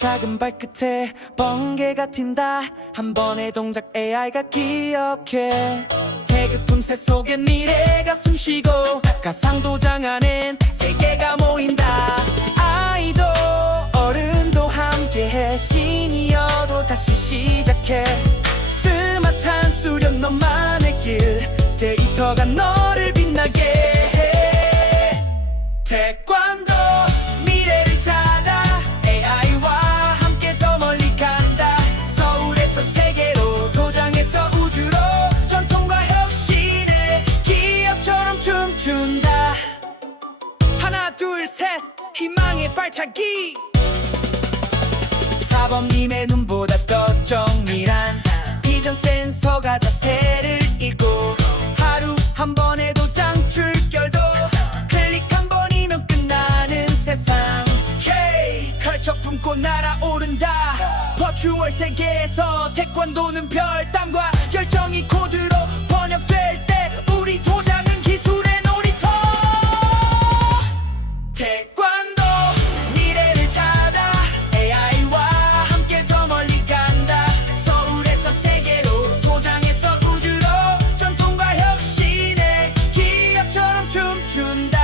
작은 발끝에 번개가 튄다. 한 번의 동작 AI가 기억해. 태극 품 새 속에 미래가 숨쉬고 가상도장 안엔 세계가 모인다. 아이도 어른도 함께해. 신이어도 다시 시작해. 스마트한 수련 너만의 길. 데이터가 너를 빛나게 해. 태권도 춤춘다. 하나 둘 셋. 희망의 발차기. 사범님의 눈보다 더 정밀한 비전 센서가 자세를 읽고 하루 한 번의 도장 출결도 클릭 한 번이면 끝나는 세상. K 컬처 품고 날아오른다. 버추얼 세계에서 태권도는 별 도